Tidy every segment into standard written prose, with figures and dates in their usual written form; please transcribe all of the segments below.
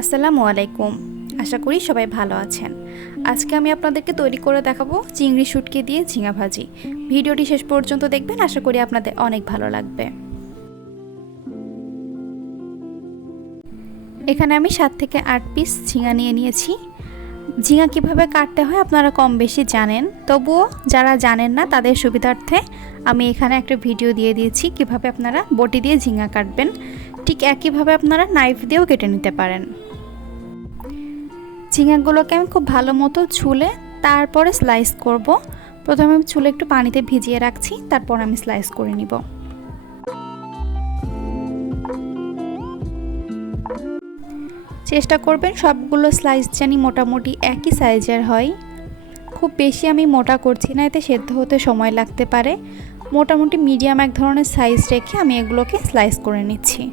আসসালামু আলাইকুম। আশা করি সবাই ভালো আছেন। আজকে আমি আপনাদেরকে তৈরি করে দেখাবো চিংড়ি শুটকি দিয়ে ঝিঙা ভাজি। ভিডিওটি শেষ পর্যন্ত দেখবেন, আশা করি আপনাদের অনেক ভালো লাগবে। এখানে আমি 7 থেকে 8 পিস ঝিঙা নিয়ে নিয়েছি। ঝিঙা কিভাবে কাটতে হয় আপনারা কম বেশি জানেন, তবুও যারা জানেন না তাদের সুবিধার্থে আমি এখানে একটা ভিডিও দিয়ে দিয়েছি কিভাবে আপনারা বটি দিয়ে ঝিঙা কাটবেন। ঠিক একইভাবে আপনারা নাইফ দিয়েও কেটে নিতে পারেন। ঝিঙাগুলোকে আমি খুব ভালো মতো ছুলে তারপরে স্লাইস করব। প্রথমে আমি ছুলে একটু পানিতে ভিজিয়ে রাখছি, তারপর আমি স্লাইস করে নিব। চেষ্টা করবেন সবগুলো স্লাইস জানি মোটামুটি একই সাইজের হয়। খুব বেশি আমি মোটা করছি না, এতে সেদ্ধ হতে সময় লাগতে পারে। মোটামুটি মিডিয়াম এক ধরনের সাইজ রেখে আমি এগুলোকে স্লাইস করে নিচ্ছি।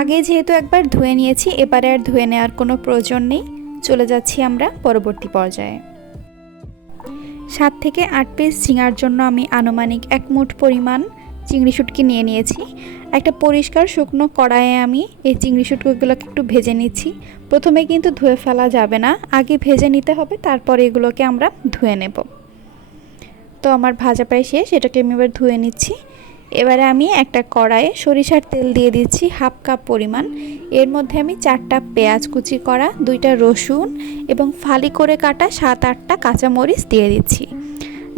আগে যেহেতু একবার ধুয়ে নিয়েছি, এবারে আর ধুয়ে নেওয়ার কোনো প্রয়োজন নেই। চলে যাচ্ছি আমরা পরবর্তী পর্যায়ে। 7 থেকে 8 পিস ঝিঙার জন্য আমি আনুমানিক 1 মুঠ পরিমাণ চিংড়ি শুটকি নিয়ে নিয়েছি। একটা পরিষ্কার শুকনো কড়াইয়ে আমি এই চিংড়ি শুটকিগুলোকে একটু ভেজে নিচ্ছি। প্রথমে কিন্তু ধুয়ে ফেলা যাবে না, আগে ভেজে নিতে হবে, তারপর এগুলোকে আমরা ধুয়ে নেব। তো আমার ভাজা প্রায় শেষ, এটাকে আমি এবার ধুয়ে নিচ্ছি। এবারে আমি একটা কড়াইয়ে সরিষার তেল দিয়ে দিচ্ছি 1/2 কাপ পরিমাণ। এর মধ্যে আমি 4টা পেঁয়াজ কুচি করা, 2টা রসুন এবং ফালি করে কাটা 7-8টা কাঁচামরিচ দিয়ে দিচ্ছি।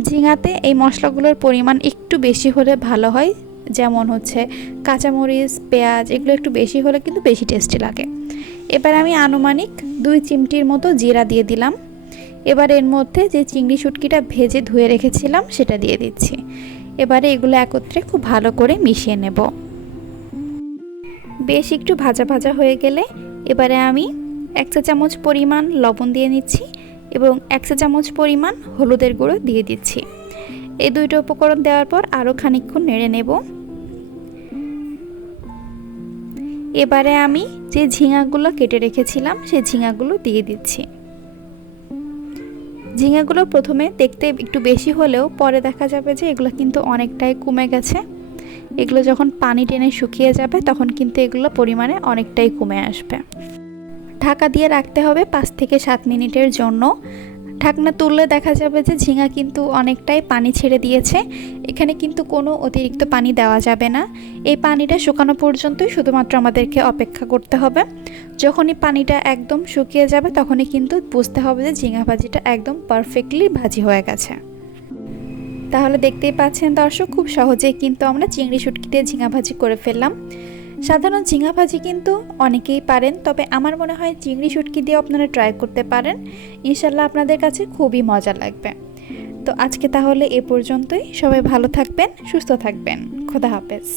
ঝিঙাতে এই মশলাগুলোর পরিমাণ একটু বেশি হলে ভালো হয়, যেমন হচ্ছে কাঁচামরিচ, পেঁয়াজ এগুলো একটু বেশি হলে কিন্তু বেশি টেস্টি লাগে। এবার আমি আনুমানিক 2 চিমটির মতো জিরা দিয়ে দিলাম। এবার এর মধ্যে যে চিংড়ি শুটকিটা ভেজে ধুয়ে রেখেছিলাম সেটা দিয়ে দিচ্ছি। এবারে এগুলো একত্রে খুব ভালো করে মিশিয়ে নেব। বেশ একটু ভাজা ভাজা হয়ে গেলে এবারে আমি 1 চা চামচ পরিমাণ লবণ দিয়ে নিচ্ছি এবং 1 চা চামচ পরিমাণ হলুদের গুঁড়ো দিয়ে দিচ্ছি। এই দুইটা উপকরণ দেওয়ার পর আরও খানিকক্ষণ নেড়ে নেব। এবারে আমি যে ঝিঙাগুলো কেটে রেখেছিলাম সেই ঝিঙাগুলো দিয়ে দিচ্ছি। ঝিঙাগুলো প্রথমে দেখতে একটু বেশি হলেও পরে দেখা যাবে যে এগুলো কিন্তু অনেকটাই কমে গেছে। এগুলো যখন পানি টেনে শুকিয়ে যাবে তখন কিন্তু এগুলো পরিমাণে অনেকটাই কমে আসবে। ঢাকা দিয়ে রাখতে হবে 5 থেকে 7 মিনিটের জন্য। ঢাকনা তুললে দেখা যাবে যে ঝিঙা কিন্তু অনেকটাই পানি ছেড়ে দিয়েছে। এখানে কিন্তু কোনো অতিরিক্ত পানি দেওয়া যাবে না। এই পানিটা শুকানো পর্যন্তই শুধুমাত্র আমাদেরকে অপেক্ষা করতে হবে। যখনই পানিটা একদম শুকিয়ে যাবে তখনই কিন্তু বুঝতে হবে যে ঝিঙা ভাজিটা একদম পারফেক্টলি ভাজি হয়ে গেছে। তাহলে দেখতেই পাচ্ছেন দর্শক, খুব সহজেই কিন্তু আমরা চিংড়ি শুটকি দিয়ে ঝিঙা ভাজি করে ফেললাম। সাধারণ ঝিঙা ভাজি কিন্তু অনেকেই পারেন, তবে আমার মনে হয় চিংড়ি শুটকি দিয়ে আপনারা ট্রাই করতে পারেন। ইনশাল্লাহ আপনাদের কাছে খুবই মজা লাগবে। তো আজকে তাহলে এ পর্যন্তই। সবাই ভালো থাকবেন, সুস্থ থাকবেন। খোদা হাফেজ।